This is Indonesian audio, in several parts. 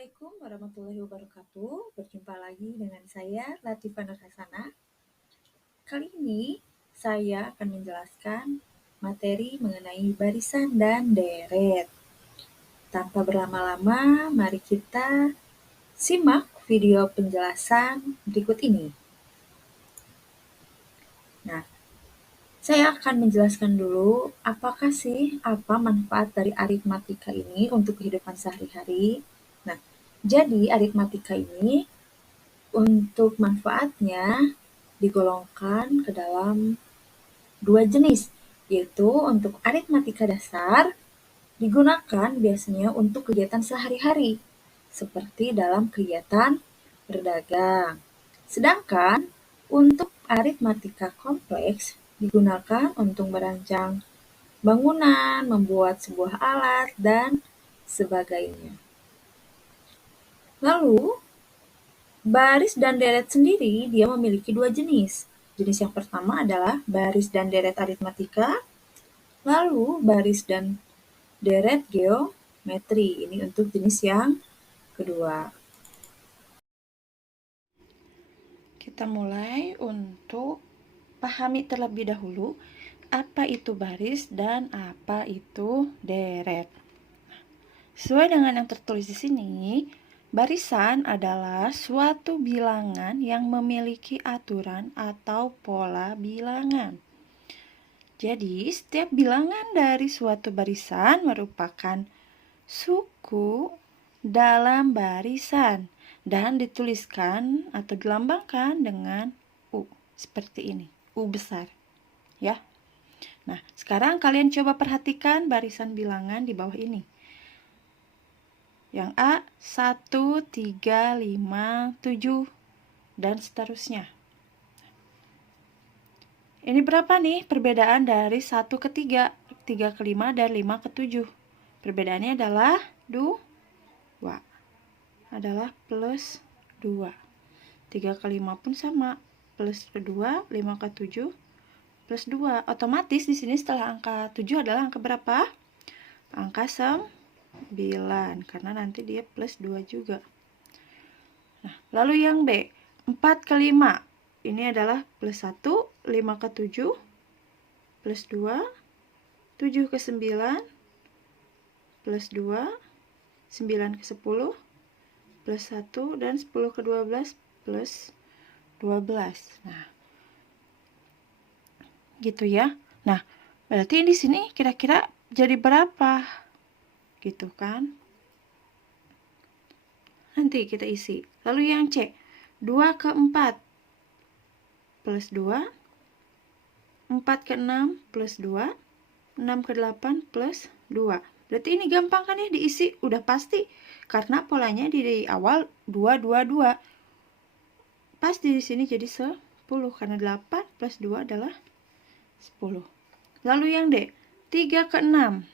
Assalamualaikum warahmatullahi wabarakatuh. Berjumpa lagi dengan saya, Latifah Nur Hasana. Kali ini saya akan menjelaskan materi mengenai barisan dan deret. Tanpa berlama-lama, mari kita simak video penjelasan berikut ini. Nah, saya akan menjelaskan dulu apa manfaat dari aritmatika ini untuk kehidupan sehari-hari. Nah, jadi aritmatika ini untuk manfaatnya digolongkan ke dalam dua jenis, yaitu untuk aritmatika dasar digunakan biasanya untuk kegiatan sehari-hari, seperti dalam kegiatan berdagang. Sedangkan untuk aritmatika kompleks digunakan untuk merancang bangunan, membuat sebuah alat, dan sebagainya. Lalu, baris dan deret sendiri dia memiliki dua jenis. Jenis yang pertama adalah baris dan deret aritmatika, lalu baris dan deret geometri. Ini untuk jenis yang kedua. Kita mulai untuk pahami terlebih dahulu apa itu baris dan apa itu deret. Sesuai dengan yang tertulis di sini, barisan adalah suatu bilangan yang memiliki aturan atau pola bilangan. Jadi, setiap bilangan dari suatu barisan merupakan suku dalam barisan dan dituliskan atau dilambangkan dengan U, seperti ini, U besar. Ya. Nah, sekarang kalian coba perhatikan barisan bilangan di bawah ini. Yang A, 1, 3, 5, 7, dan seterusnya. Ini berapa nih perbedaan dari 1 ke 3, 3 ke 5, dan 5 ke 7? Perbedaannya adalah 2. Adalah plus 2. 3 ke 5 pun sama, plus 2, 5 ke 7, plus 2. Otomatis di sini setelah angka 7 adalah angka berapa? Angka 9, karena nanti dia plus 2 juga. Nah, lalu yang B, 4 ke 5. Ini adalah plus 1, 5 ke 7, plus 2, 7 ke 9, plus 2, 9 ke 10, plus 1, dan 10 ke 12, plus 12. Nah, gitu ya. Nah, berarti di sini kira-kira jadi berapa? Gitu kan? Nanti kita isi. Lalu yang C, 2 ke 4 plus 2, 4 ke 6 plus 2, 6 ke 8 plus 2. Berarti ini gampang kan ya diisi, udah pasti. Karena polanya di awal 2, 2, 2. Pasti di sini jadi 10, karena 8 plus 2 adalah 10. Lalu yang D, 3 ke 6.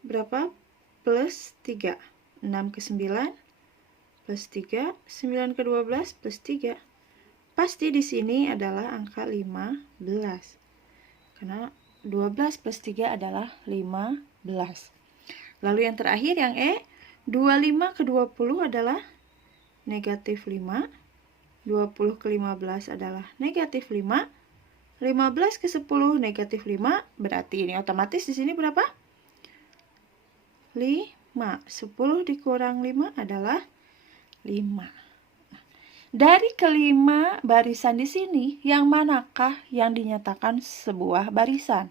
Berapa? Plus 3. 6 ke 9 plus 3, 9 ke 12 plus 3. Pasti di sini adalah angka 15. Karena 12 plus 3 adalah 15. Lalu yang terakhir yang E, 25 ke 20 adalah negatif 5. 20 ke 15 adalah negatif 5. 15 ke 10 negatif 5. Berarti ini otomatis di sini berapa? 5. 10 dikurang 5 adalah 5. Dari kelima barisan di sini, yang manakah yang dinyatakan sebuah barisan?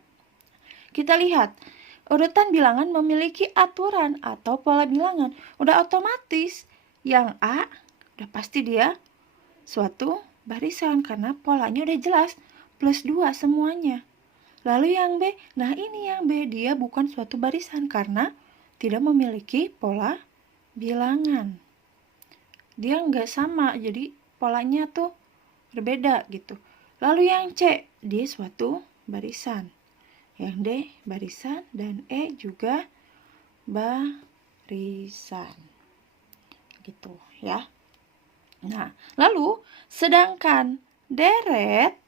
Kita lihat, urutan bilangan memiliki aturan atau pola bilangan. Udah otomatis, yang A, udah pasti dia suatu barisan karena polanya udah jelas, plus 2 semuanya. Lalu yang B, nah ini yang B, dia bukan suatu barisan karena tidak memiliki pola bilangan. Dia nggak sama, jadi polanya tuh berbeda gitu. Lalu yang C, dia suatu barisan. Yang D, barisan, dan E juga barisan. Gitu ya. Nah, lalu sedangkan deret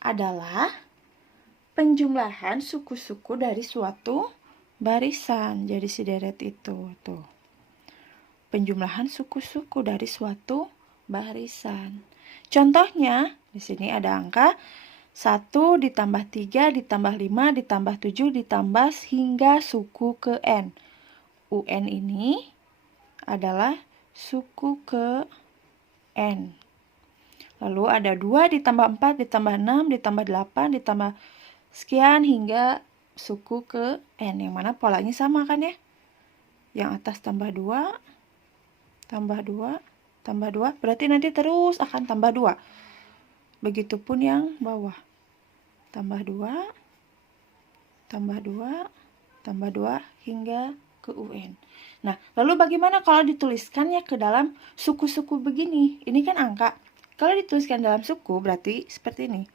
adalah penjumlahan suku-suku dari suatu barisan. Jadi si deret itu tuh penjumlahan suku-suku dari suatu barisan. Contohnya di sini ada angka 1 ditambah 3 ditambah 5 ditambah 7 ditambah hingga suku ke N. UN ini adalah suku ke N. Lalu ada 2 ditambah 4 ditambah 6 ditambah 8 ditambah sekian hingga suku ke N. Yang mana polanya sama kan ya? Yang atas tambah 2, tambah 2, tambah 2. Berarti nanti terus akan tambah 2. Begitupun yang bawah. Tambah 2, tambah 2, tambah 2 hingga ke UN. Nah, lalu bagaimana kalau dituliskannya ke dalam suku-suku begini? Ini kan angka. Kalau dituliskan dalam suku berarti seperti ini.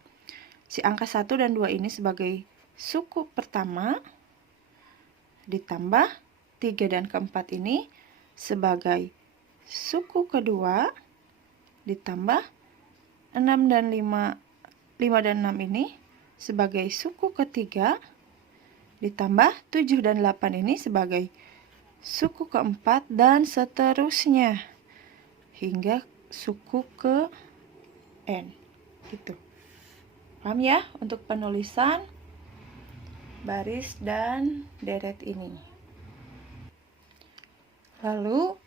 Si angka 1 dan 2 ini sebagai suku pertama ditambah 3 dan keempat ini sebagai suku kedua ditambah 6 dan 5 dan 6 ini sebagai suku ketiga ditambah 7 dan 8 ini sebagai suku keempat dan seterusnya hingga suku ke N. Gitu. Paham ya untuk penulisan baris dan deret ini. Lalu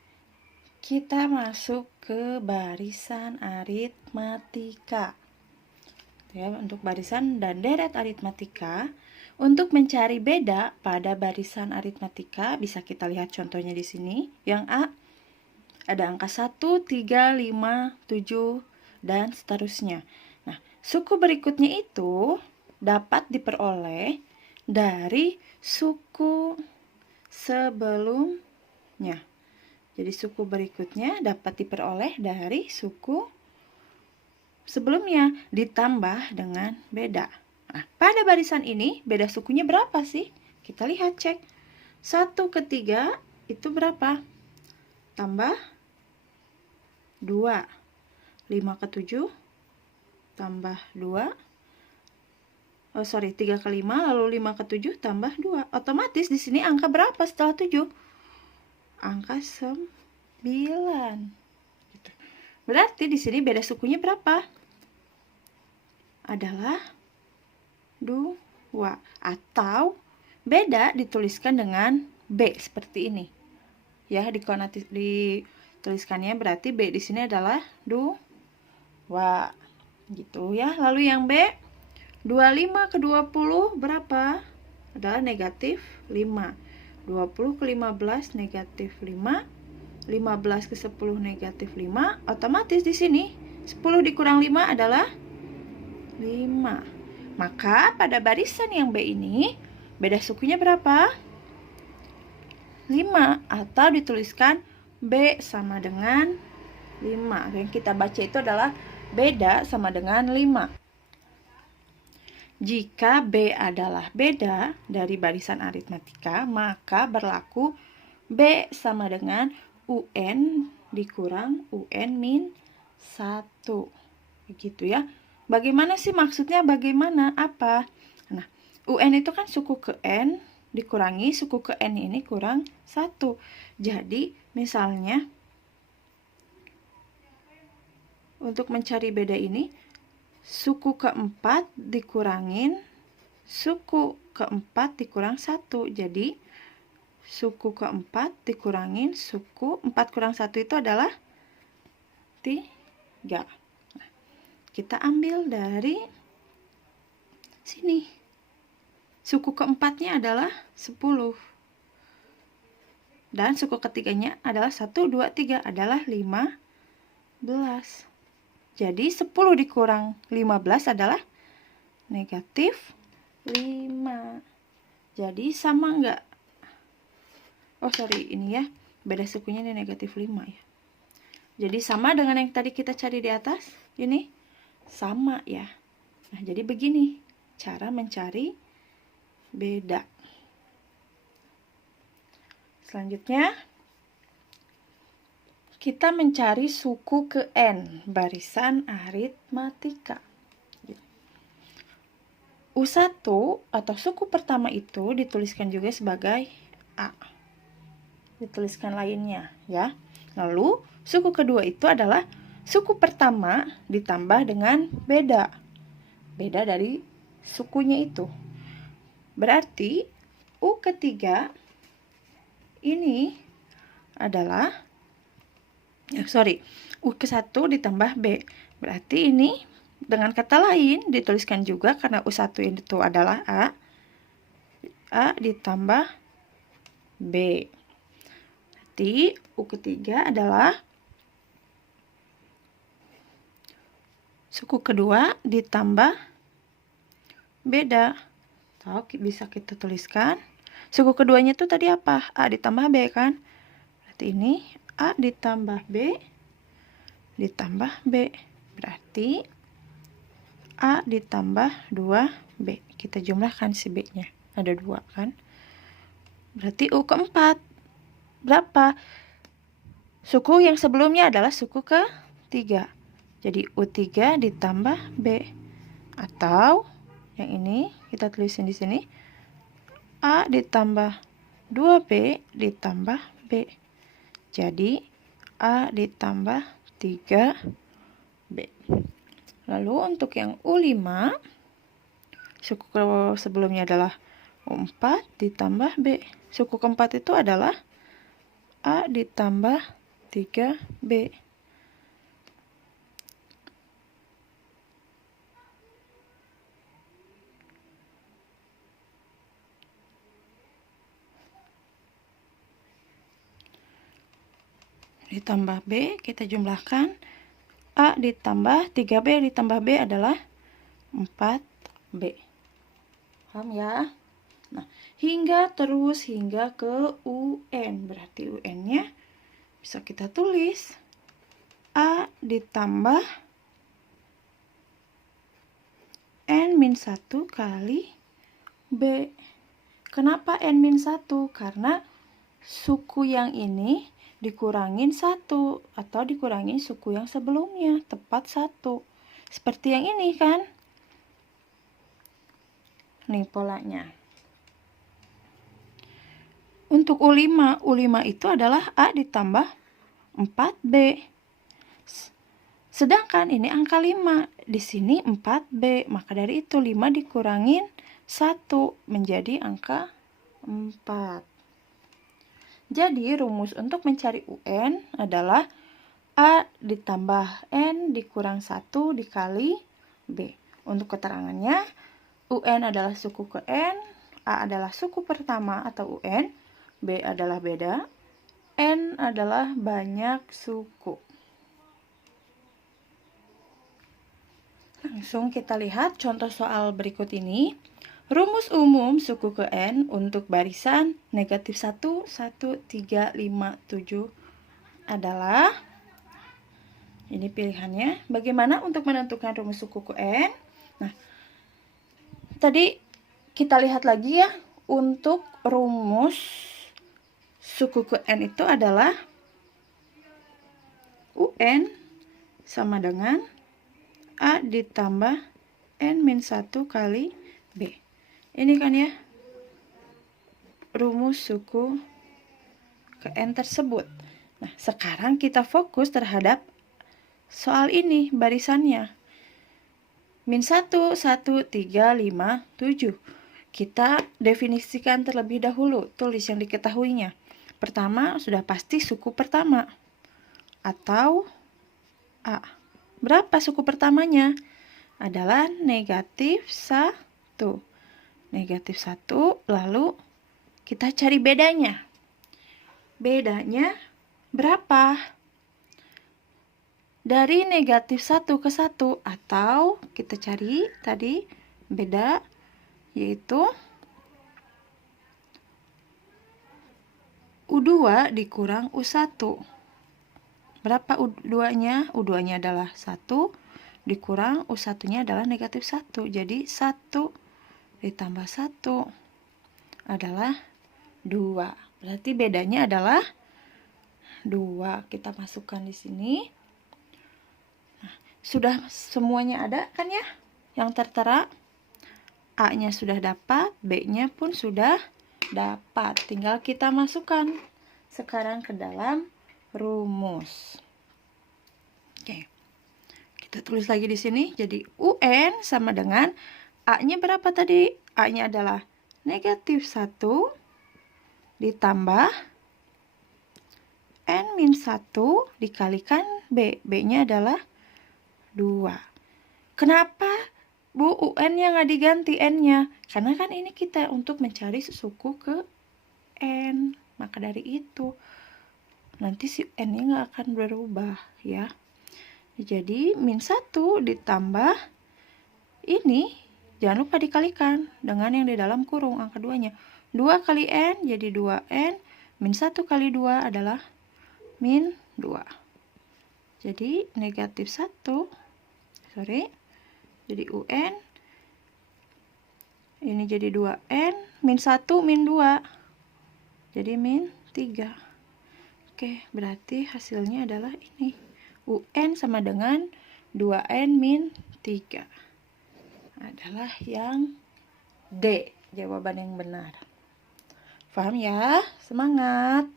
kita masuk ke barisan aritmatika. Ya, untuk barisan dan deret aritmatika, untuk mencari beda pada barisan aritmatika bisa kita lihat contohnya di sini. Yang A ada angka 1, 3, 5, 7 dan seterusnya. Nah, suku berikutnya itu dapat diperoleh dari suku sebelumnya. Jadi suku berikutnya dapat diperoleh dari suku sebelumnya ditambah dengan beda. Nah, pada barisan ini beda sukunya berapa sih? Kita lihat cek. 1 ke 3 itu berapa? Tambah 2. 5 ke 7 tambah 2. 3 ke 5 lalu 5 ke 7 tambah 2. Otomatis di sini angka berapa setelah 7? Angka 9. Gitu. Berarti di sini beda sukunya berapa? Adalah 2. Atau beda dituliskan dengan B seperti ini. Ya, dituliskannya berarti B di sini adalah 2. Gitu ya. Lalu yang B 25 ke 20 berapa? Adalah negatif 5. 20 ke 15 negatif 5. 15 ke 10 negatif 5. Otomatis di sini 10 dikurang 5 adalah 5. Maka pada barisan yang B ini beda sukunya berapa? 5. Atau dituliskan B sama dengan 5. Yang kita baca itu adalah beda sama dengan 5. Jika B adalah beda dari barisan aritmatika, maka berlaku B sama dengan UN dikurang UN min 1. Begitu ya. Bagaimana sih maksudnya? Bagaimana? Apa? Nah, UN itu kan suku ke N dikurangi suku ke N ini kurang 1. Jadi, misalnya untuk mencari beda ini, suku keempat dikurangin suku keempat dikurang 1. Jadi, suku keempat dikurangin suku 4 kurang 1 itu adalah 3. Kita ambil dari sini. Suku keempatnya adalah 10. Dan suku ketiganya adalah 1, 2, 3 adalah 15. Jadi 10 dikurang 15 adalah negatif 5. Jadi sama enggak? Ini ya. Beda sukunya ini negatif 5 ya. Jadi sama dengan yang tadi kita cari di atas. Ini sama ya. Nah, jadi begini cara mencari beda. Selanjutnya kita mencari suku ke N barisan aritmatika. U1 atau suku pertama itu dituliskan juga sebagai A. Dituliskan lainnya ya. Lalu suku kedua itu adalah suku pertama ditambah dengan beda. Beda dari sukunya itu. Berarti U ketiga ini adalah U ke-1 ditambah B. Berarti ini dengan kata lain dituliskan juga karena U1 itu adalah A ditambah B. Berarti U ketiga adalah suku kedua ditambah beda. Atau bisa kita tuliskan suku keduanya itu tadi apa? A ditambah B kan? Berarti ini A ditambah B ditambah B. Berarti A ditambah 2B. Kita jumlahkan si B-nya. Ada 2 kan? Berarti U keempat. Berapa? Suku yang sebelumnya adalah suku ke-3. Jadi U3 ditambah B. Atau yang ini kita tulisin di sini A ditambah 2B ditambah B. Jadi A ditambah 3B. Lalu untuk yang U5 suku sebelumnya adalah U4 ditambah B. Suku keempat itu adalah A ditambah 3B. Ditambah B, kita jumlahkan A ditambah 3B ditambah B adalah 4B. Paham ya? Nah, hingga ke UN. Berarti UN-nya bisa kita tulis A ditambah N-1 kali B. Kenapa N-1? Karena suku yang ini dikurangin 1 atau dikurangin suku yang sebelumnya, tepat 1. Seperti yang ini kan? Nih polanya. Untuk U5 itu adalah A ditambah 4B. Sedangkan ini angka 5, di sini 4B, maka dari itu 5 dikurangin 1 menjadi angka 4. Jadi rumus untuk mencari UN adalah A ditambah N dikurang 1 dikali B. Untuk keterangannya, UN adalah suku ke N, A adalah suku pertama atau UN, B adalah beda, N adalah banyak suku. Langsung kita lihat contoh soal berikut ini. Rumus umum suku ke N untuk barisan negatif 1, 1, 3, 5, 7 adalah, ini pilihannya. Bagaimana untuk menentukan rumus suku ke N? Nah, tadi kita lihat lagi ya, untuk rumus suku ke N itu adalah UN sama dengan A ditambah N-1 kali B. Ini kan ya rumus suku ke N tersebut. Nah, sekarang kita fokus terhadap soal ini, barisannya. -1, 1, 3, 5, 7. Kita definisikan terlebih dahulu, tulis yang diketahuinya. Pertama, sudah pasti suku pertama atau A. Berapa suku pertamanya? Adalah negatif 1. Negatif 1, lalu kita cari bedanya. Bedanya berapa? Dari negatif 1 ke 1, atau kita cari tadi beda, yaitu U2 dikurang U1. Berapa U2-nya? U2-nya adalah 1, dikurang U1-nya adalah negatif 1. Jadi 1 ditambah 1 adalah 2. Berarti bedanya adalah 2. Kita masukkan di sini. Nah, sudah semuanya ada kan ya? Yang tertera. A-nya sudah dapat, B-nya pun sudah dapat. Tinggal kita masukkan sekarang ke dalam rumus. Oke. Kita tulis lagi di sini. Jadi UN sama dengan A-nya berapa tadi? A-nya adalah negatif 1 ditambah N-1 dikalikan B. B-nya adalah 2. Kenapa Bu UN-nya nggak diganti N-nya? Karena kan ini kita untuk mencari suku ke N. Maka dari itu nanti si N-nya nggak akan berubah ya. Jadi min 1 ditambah ini, jangan lupa dikalikan dengan yang di dalam kurung angka 2-nya. 2 kali N jadi 2N, min 1 kali 2 adalah min 2. Jadi negatif 1, jadi UN, ini jadi 2N, min 1, min 2, jadi min 3. Oke, berarti hasilnya adalah ini. UN sama dengan 2N min 3. Adalah yang D, jawaban yang benar. Paham ya? Semangat!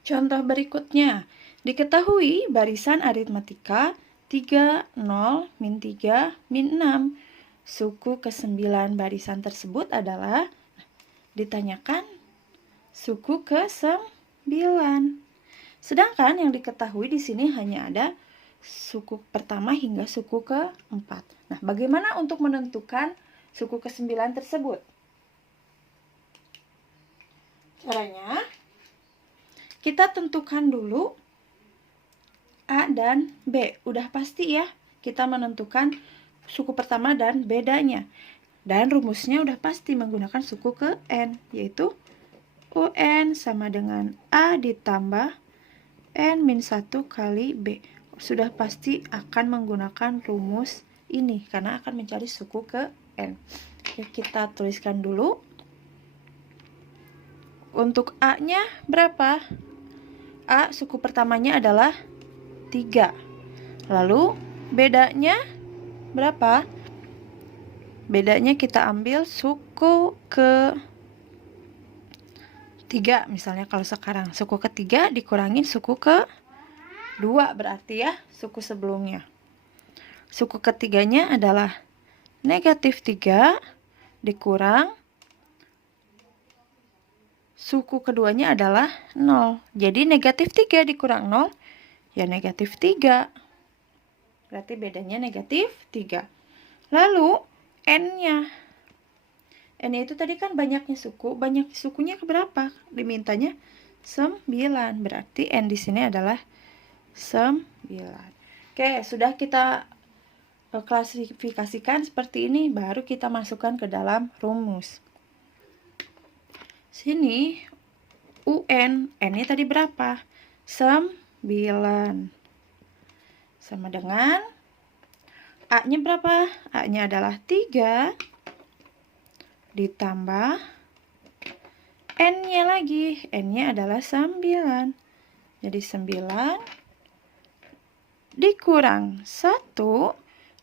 Contoh berikutnya. Diketahui barisan aritmatika 3, 0, min 3, min 6. Suku ke-9 barisan tersebut adalah, ditanyakan suku ke-9. Sedangkan yang diketahui di sini hanya ada suku pertama hingga suku ke-4. Nah, bagaimana untuk menentukan suku ke-9 tersebut? Caranya, kita tentukan dulu A dan B. Udah pasti ya, kita menentukan suku pertama dan bedanya. Dan rumusnya udah pasti menggunakan suku ke N, yaitu UN sama dengan A ditambah N-1 kali B. Sudah pasti akan menggunakan rumus ini karena akan mencari suku ke N. Oke, kita tuliskan dulu. Untuk A-nya berapa? A suku pertamanya adalah 3. Lalu bedanya berapa? Bedanya kita ambil suku ke 3, misalnya kalau sekarang suku ke-3 dikurangin suku ke-2 berarti ya suku sebelumnya. Suku ketiganya adalah negatif 3 dikurang suku keduanya adalah 0. Jadi negatif 3 dikurang 0 ya negatif 3. Berarti bedanya negatif 3. Lalu N-nya. N itu tadi kan banyaknya suku, banyak sukunya keberapa? Dimintanya 9, berarti N di sini adalah 9. Oke, sudah kita klasifikasikan seperti ini, baru kita masukkan ke dalam rumus. Sini UN, N-nya tadi berapa? 9. Sama dengan A-nya berapa? A-nya adalah 3 ditambah N-nya lagi. N-nya adalah 9. Jadi 9 dikurang 1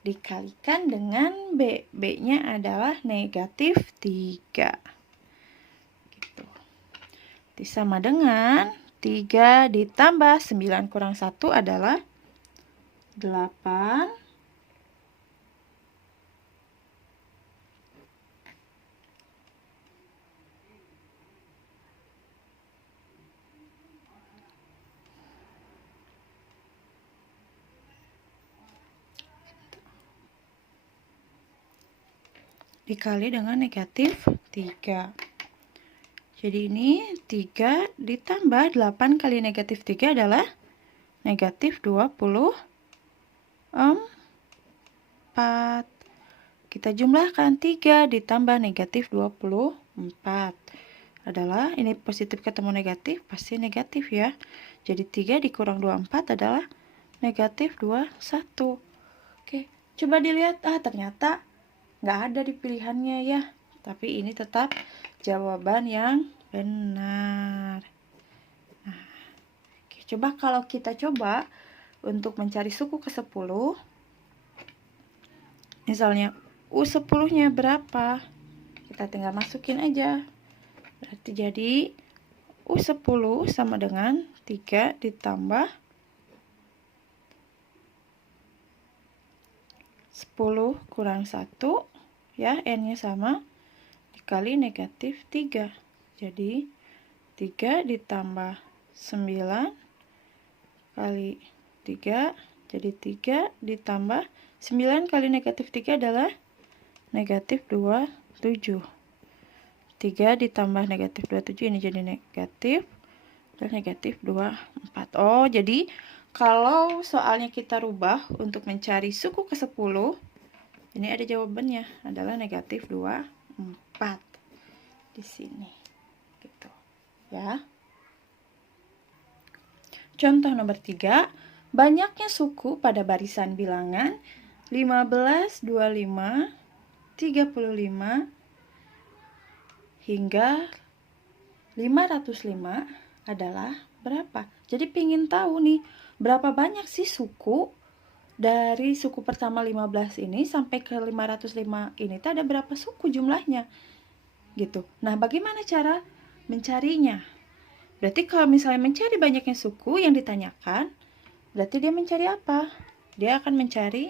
dikalikan dengan B. B-nya adalah negatif 3. Gitu. Sama dengan 3 ditambah 9 kurang 1 adalah 8. Dikali dengan negatif 3. Jadi ini 3 ditambah 8 kali negatif 3 adalah negatif 24. Kita jumlahkan 3 ditambah negatif 24 adalah, ini positif ketemu negatif, pasti negatif ya. Jadi 3 dikurang 24 adalah negatif 21. Oke, coba dilihat, ternyata nggak ada di pilihannya ya. Tapi ini tetap jawaban yang benar. Nah, oke, coba kalau kita coba untuk mencari suku ke-10. Misalnya U10-nya berapa? Kita tinggal masukin aja. Berarti jadi U10 sama dengan 3 ditambah 10 kurang 1, ya, N-nya sama, dikali negatif 3. Jadi 3 ditambah 9 kali 3, jadi 3 ditambah 9 kali negatif 3 adalah negatif 27. 3 ditambah negatif 27 ini jadi negatif, dan negatif 24. Oh, jadi kalau soalnya kita rubah untuk mencari suku ke-10, ini ada jawabannya, adalah negatif 24 di sini. Gitu. Ya. Contoh nomor 3, banyaknya suku pada barisan bilangan 15, 25, 35 hingga 505 adalah berapa? Jadi pingin tahu nih, berapa banyak sih suku dari suku pertama 15 ini sampai ke 505 ini, ada berapa suku jumlahnya? Gitu. Nah, bagaimana cara mencarinya? Berarti kalau misalnya mencari banyaknya suku yang ditanyakan, berarti dia mencari apa? Dia akan mencari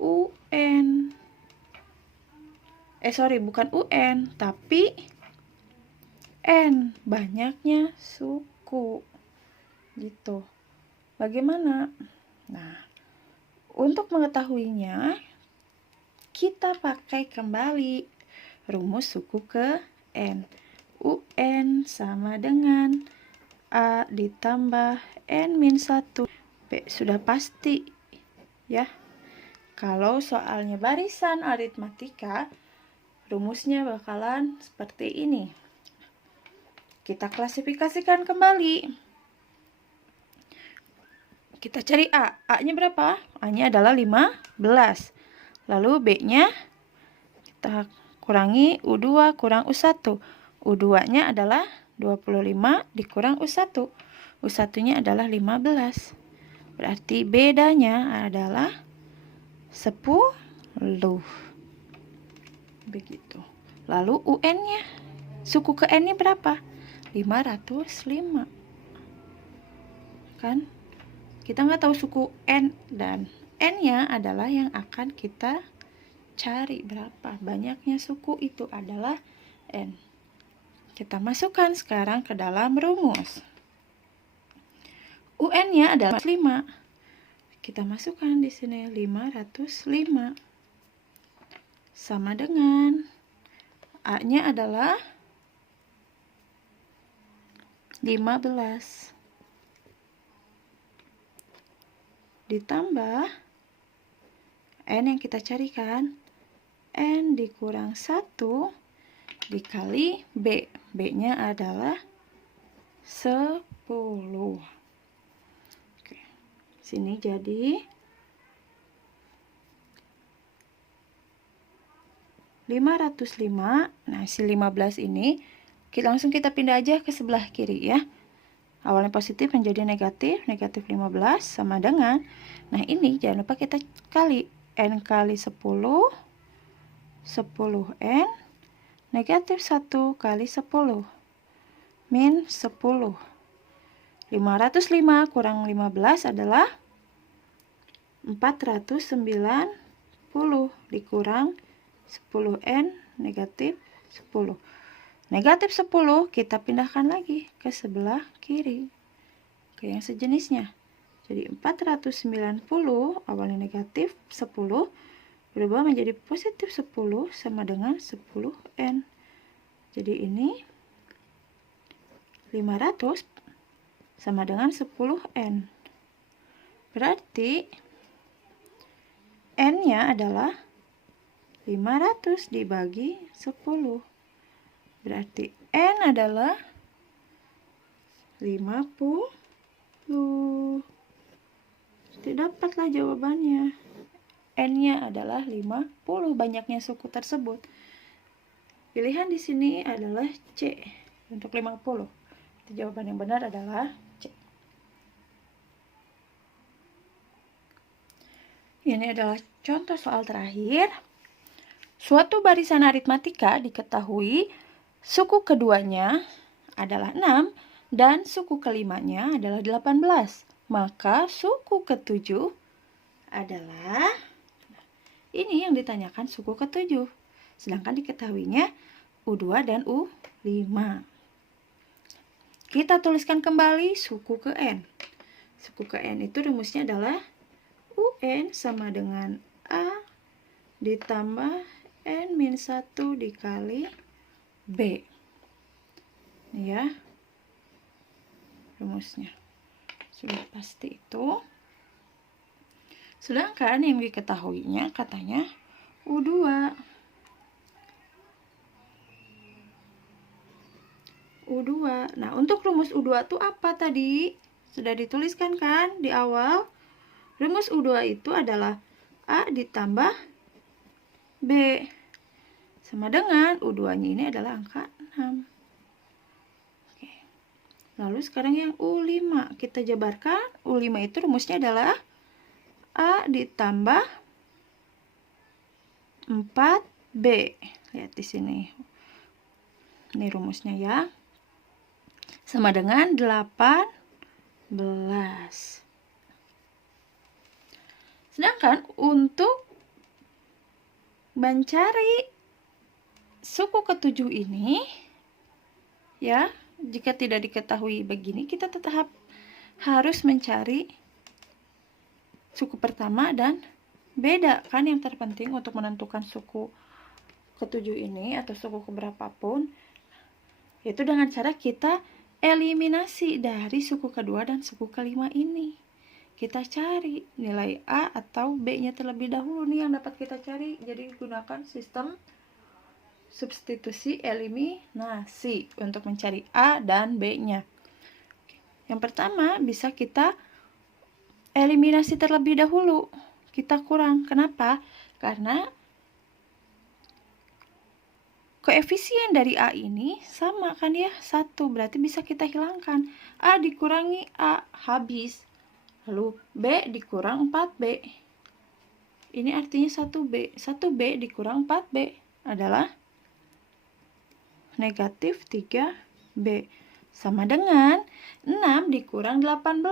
UN. Bukan UN, tapi N, banyaknya suku. Gitu. Bagaimana? Nah, untuk mengetahuinya, kita pakai kembali rumus suku ke N. UN sama dengan A ditambah N-1. B sudah pasti, ya. Kalau soalnya barisan aritmatika, rumusnya bakalan seperti ini. Kita klasifikasikan kembali. Kita cari A. A-nya berapa? A-nya adalah 15. Lalu B-nya kita kurangi U2 kurang U1. U2-nya adalah 25 dikurang U1. U1-nya adalah 15. Berarti bedanya adalah 10. Begitu. Lalu UN-nya, suku ke N-nya berapa? 505. Kan? Kita nggak tahu suku N, dan N-nya adalah yang akan kita cari berapa banyaknya suku itu adalah N. Kita masukkan sekarang ke dalam rumus. UN-nya adalah 5. Kita masukkan di sini 505. Sama dengan A-nya adalah 15. Ditambah N yang kita carikan, N dikurang 1 dikali B. B-nya adalah 10. Oke. Sini jadi 505. Nah, si 15 ini langsung kita pindah aja ke sebelah kiri, ya. Awalnya positif menjadi negatif. Negatif 15 sama dengan, nah ini jangan lupa kita kali N kali 10, 10N, negatif 1 kali 10, min 10. 505 kurang 15 adalah 490 dikurang 10N negatif 10. Negatif 10 kita pindahkan lagi ke sebelah kiri, ke yang sejenisnya. Jadi 490 awalnya negatif 10 berubah menjadi positif 10 sama dengan 10N. Jadi ini 500 sama dengan 10N. Berarti N-nya adalah 500 dibagi 10. Berarti N adalah 50. Dapatlah jawabannya. N-nya adalah 50, banyaknya suku tersebut. Pilihan di sini adalah C untuk 50. Jawaban yang benar adalah C. Ini adalah contoh soal terakhir. Suatu barisan aritmatika diketahui suku keduanya adalah 6 dan suku kelimanya adalah 18. Maka suku ketujuh adalah, ini yang ditanyakan suku ketujuh. Sedangkan diketahuinya U2 dan U5. Kita tuliskan kembali suku ke N. Suku ke N itu rumusnya adalah UN sama dengan A ditambah N-1 dikali B. Ini ya rumusnya. Sudah pasti itu. Sedangkan yang diketahuinya katanya U2. Nah, untuk rumus U2 itu apa tadi? Sudah dituliskan kan di awal? Rumus U2 itu adalah A ditambah B. Sama dengan U2-nya ini adalah angka 6. Oke. Lalu sekarang yang U5. Kita jabarkan. U5 itu rumusnya adalah A ditambah 4B. Lihat di sini. Ini rumusnya ya. Sama dengan 18. Sedangkan untuk mencari suku ketujuh ini, ya, jika tidak diketahui begini, kita tetap harus mencari suku pertama dan beda. Kan yang terpenting untuk menentukan suku ketujuh ini atau suku keberapapun, yaitu dengan cara kita eliminasi dari suku kedua dan suku kelima ini. Kita cari nilai A atau B-nya terlebih dahulu nih yang dapat kita cari. Jadi gunakan sistem substitusi eliminasi untuk mencari A dan B-nya. Yang pertama bisa kita eliminasi terlebih dahulu. Kita kurang. Kenapa? Karena koefisien dari A ini sama kan ya, 1. Berarti bisa kita hilangkan. A dikurangi A, habis. Lalu B dikurang 4B. Ini artinya 1B. 1B dikurang 4B adalah negatif 3B. Sama dengan 6 dikurang 18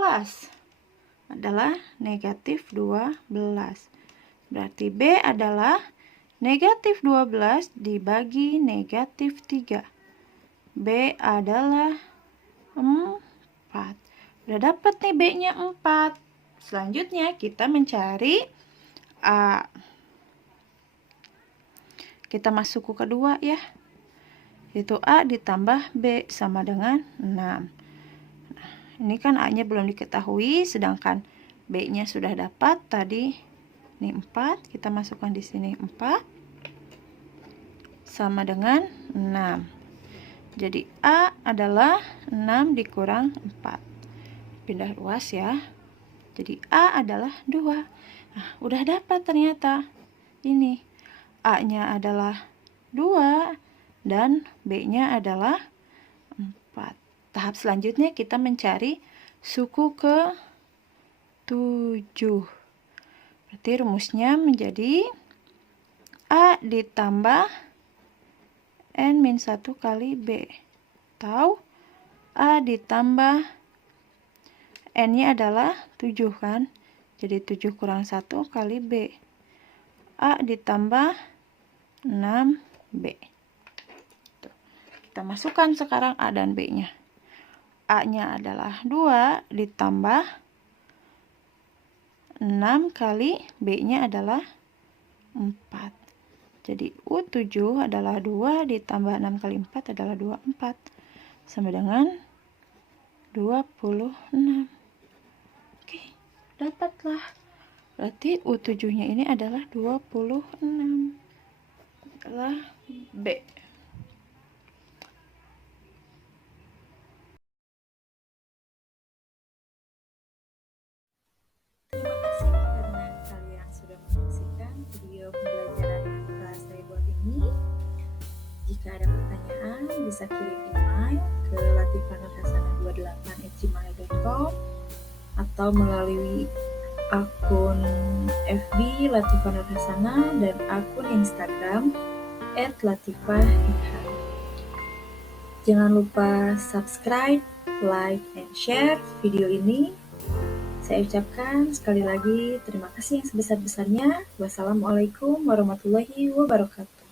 adalah negatif 12. Berarti B adalah negatif 12 dibagi negatif 3. B adalah 4. Udah dapat nih B-nya 4. Selanjutnya kita mencari A. Kita masuk ke kedua ya. Yaitu A ditambah B sama dengan 6. Nah, ini kan A-nya belum diketahui, sedangkan B-nya sudah dapat tadi. Ini 4, kita masukkan di sini 4 sama dengan 6. Jadi A adalah 6 dikurang 4. Pindah ruas ya. Jadi A adalah 2. Nah, udah dapat ternyata. Ini A-nya adalah 2 dan B-nya adalah 4. Tahap selanjutnya kita mencari suku ke 7. Berarti rumusnya menjadi A ditambah N-1 kali B. Atau A ditambah N-nya adalah 7 kan. Jadi 7 kurang 1 kali B. A ditambah 6B. Tuh. Kita masukkan sekarang A dan B-nya. A-nya adalah 2 ditambah 6 kali B-nya adalah 4. Jadi U7 adalah 2 ditambah 6 kali 4 adalah 24. Sama dengan 26. Oke, dapatlah. Berarti U7-nya ini adalah 26. Adalah B. Terima kasih karena kalian sudah menyaksikan video pembelajaran kelas saya buat ini. Jika ada pertanyaan, bisa kirim email ke latifahasana28@gmail.com atau melalui akun FB Latifah Nurhasana dan akun Instagram @latifahirhan. Jangan lupa subscribe, like, and share video ini. Saya ucapkan sekali lagi terima kasih yang sebesar-besarnya. Wassalamualaikum warahmatullahi wabarakatuh.